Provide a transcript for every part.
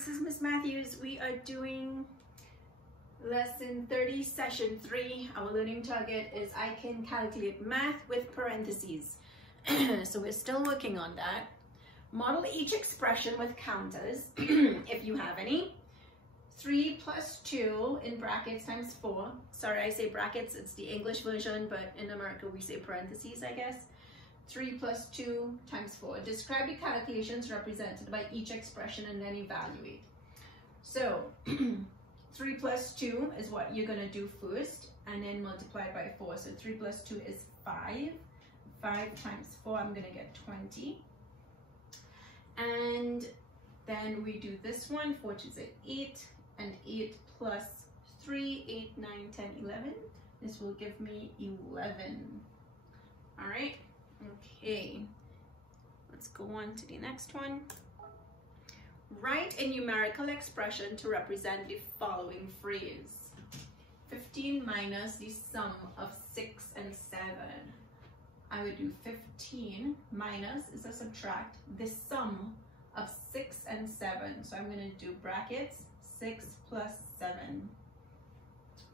this is Miss Matthews. We are doing lesson 30, session 3. Our learning target is I can calculate math with parentheses. So we're still working on that. Model each expression with counters, if you have any. 3 plus 2 in brackets times 4. Sorry, I say brackets, it's the English version, but in America we say parentheses, I guess. 3 plus 2 times 4. Describe the calculations represented by each expression and then evaluate. So 3 plus 2 is what you're going to do first and then multiply by 4. So 3 plus 2 is 5. 5 times 4, I'm going to get 20. And then we do this one, 4 2 is 8, and 8 plus 3, 8, 9, 10, 11. This will give me 11. All right. Okay, let's go on to the next one. Write a numerical expression to represent the following phrase. 15 minus the sum of 6 and 7. I would do 15 minus is a subtract the sum of 6 and 7. So I'm going to do brackets 6 plus 7.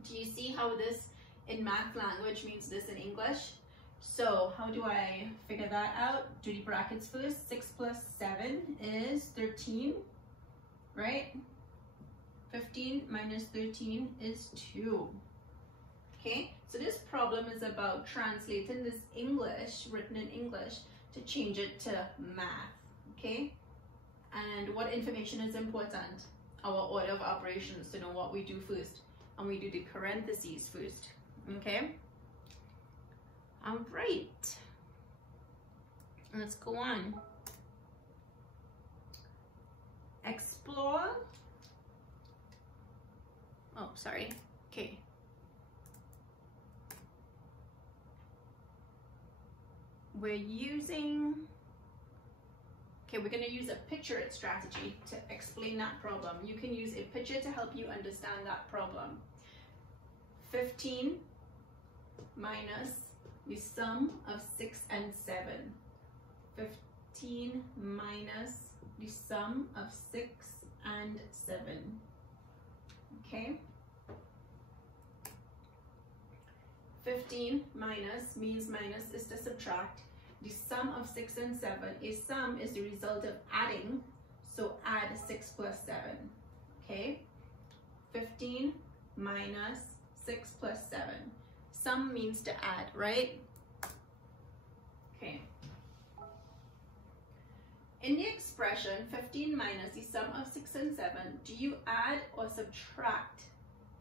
Do you see how this in math language means this in English? So how do I figure that out? Do the brackets first. 6 plus 7 is 13, right? 15 minus 13 is 2. Okay, so this problem is about translating this English, written in English, to change it to math, okay? And what information is important? Our order of operations, to know what we do first. And we do the parentheses first, okay? All right, let's go on. Explore. Oh, sorry. Okay. We're going to use a picture it strategy to explain that problem. You can use a picture to help you understand that problem. 15 minus the sum of 6 and 7. 15 minus the sum of 6 and 7. Okay? 15 minus means minus is to subtract the sum of 6 and 7. A sum is the result of adding, so add 6 plus 7. Okay? 15 minus 6 plus 7. Sum means to add, right? Okay. In the expression 15 minus the sum of 6 and 7, do you add or subtract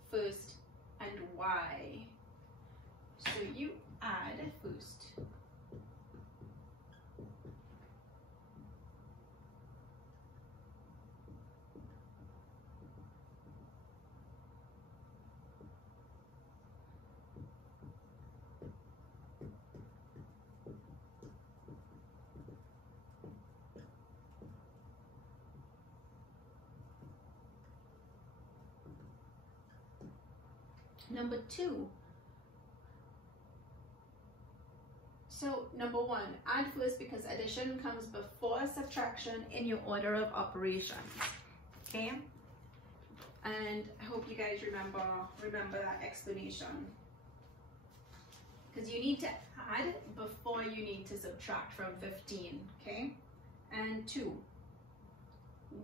first, and why? So you add first. Number 2. So number 1, add first because addition comes before subtraction in your order of operations. Okay? And I hope you guys remember that explanation. Because you need to add before you need to subtract from 15. Okay? And 2.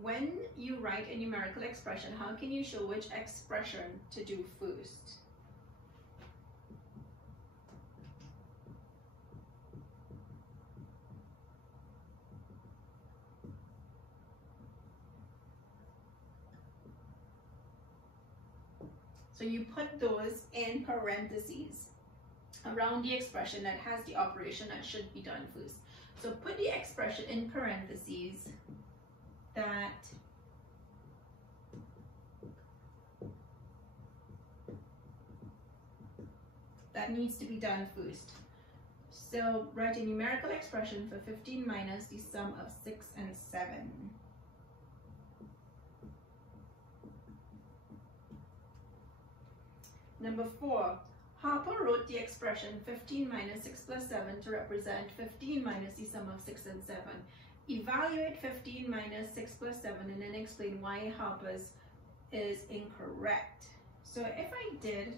When you write a numerical expression, how can you show which expression to do first? So you put those in parentheses around the expression that has the operation that should be done first. So put the expression in parentheses that needs to be done first. So write a numerical expression for 15 minus the sum of 6 and 7. Number 4, Harper wrote the expression 15 minus 6 plus 7 to represent 15 minus the sum of 6 and 7. Evaluate 15 minus 6 plus 7 and then explain why Harper's is incorrect. So if I did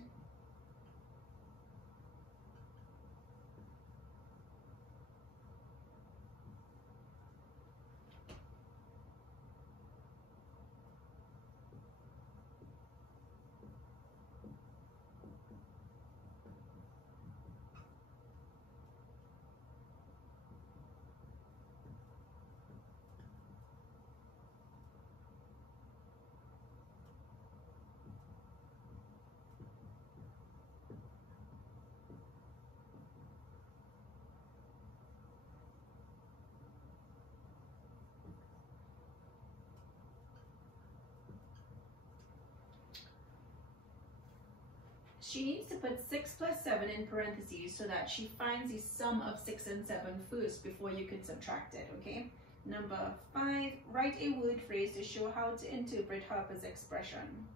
she needs to put 6 plus 7 in parentheses so that she finds the sum of 6 and 7 first before you can subtract it, okay? Number 5, write a word phrase to show how to interpret Harper's expression.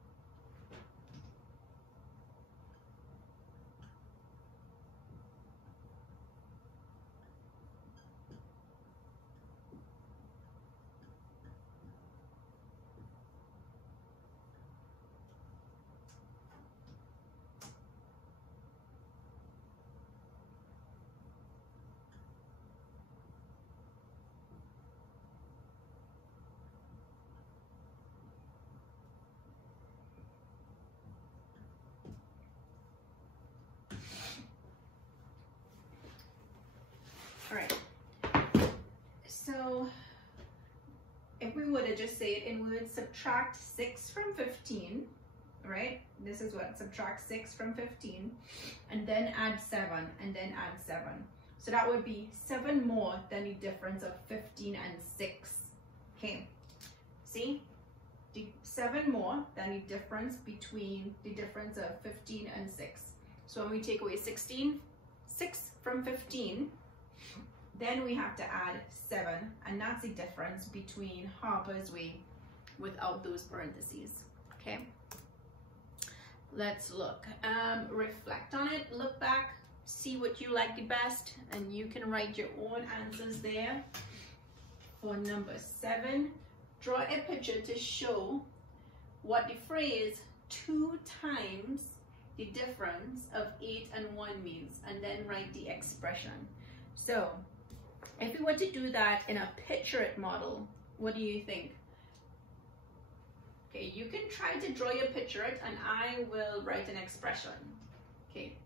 All right, so if we were to just say it in words, subtract 6 from 15, right? This is what, subtract 6 from 15, and then add 7, and then add 7. So that would be 7 more than the difference of 15 and 6, okay? See? The 7 more than the difference between the difference of 15 and 6. So when we take away 6 from 15, then we have to add 7, and that's the difference between Harper's way without those parentheses, okay? Let's look, reflect on it, look back, see what you like the best, and you can write your own answers there. For number 7, draw a picture to show what the phrase 2 times the difference of 8 and 1 means, and then write the expression. So if we were to do that in a picture it model, what do you think? Okay, you can try to draw your picture it, and I will write an expression. Okay,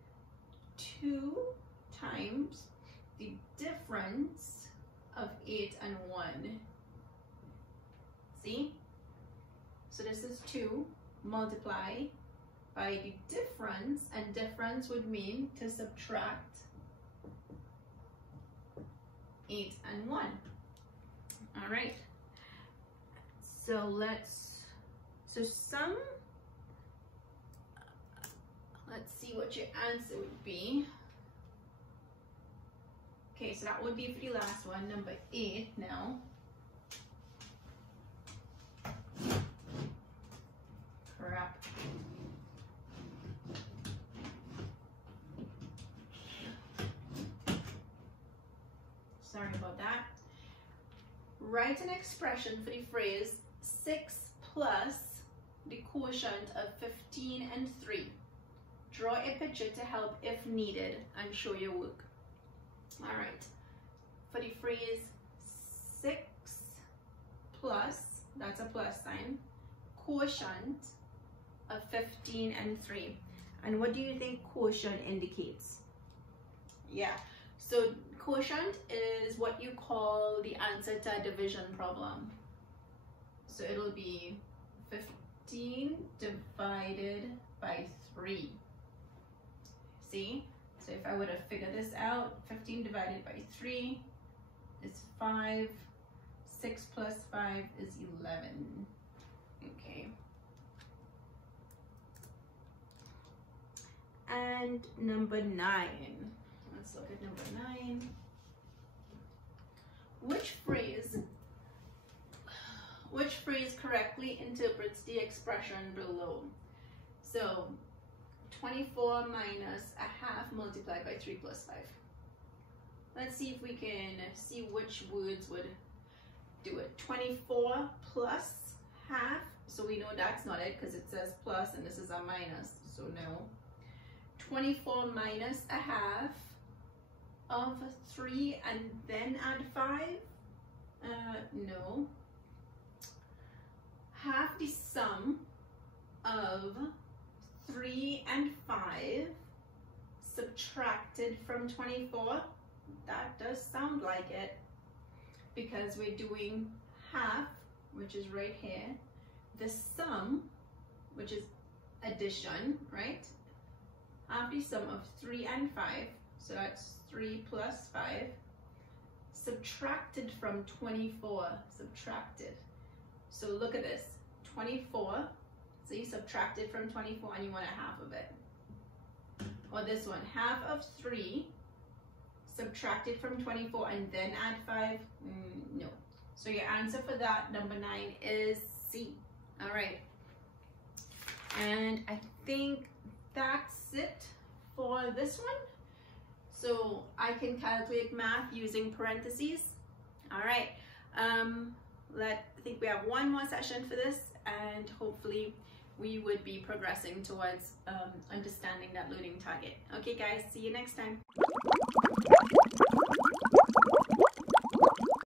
2 times the difference of 8 and 1. See? So this is 2 multiply by the difference, and difference would mean to subtract 8 and 1. All right. So let's see what your answer would be. Okay, so that would be for the last one, number 8 now. Crap. Sorry about that. Write an expression for the phrase 6 plus the quotient of 15 and 3. Draw a picture to help if needed and show your work. All right. For the phrase 6 plus, that's a plus sign, quotient of 15 and 3. And what do you think quotient indicates? Yeah. So quotient is what you call the answer to a division problem. So it'll be 15 divided by 3. See? So if I were to figure this out, 15 divided by 3 is 5. 6 plus 5 is 11. Okay. And number 9. Let's look at number 9. Which phrase correctly interprets the expression below? So 24 minus a half multiplied by 3 plus 5. Let's see if we can see which words would. do it. 24 plus half. So we know that's not it because it says plus and this is a minus. So no. 24 minus a half of 3 and then add 5. No. Half the sum of 3 and 5 subtracted from 24. That does sound like it because we're doing half, which is right here, the sum, which is addition, right? Half the sum of 3 and 5, so that's 3 plus 5, subtracted from 24, subtracted. So look at this, 24, so you subtracted from 24 and you want a half of it. Or this one, half of 3, subtracted from 24 and then add 5, no. So your answer for that, number 9, is C. All right. And I think that's it for this one. So I can calculate math using parentheses. All right. I think we have one more session for this, and hopefully we would be progressing towards understanding that learning target. Okay guys, see you next time.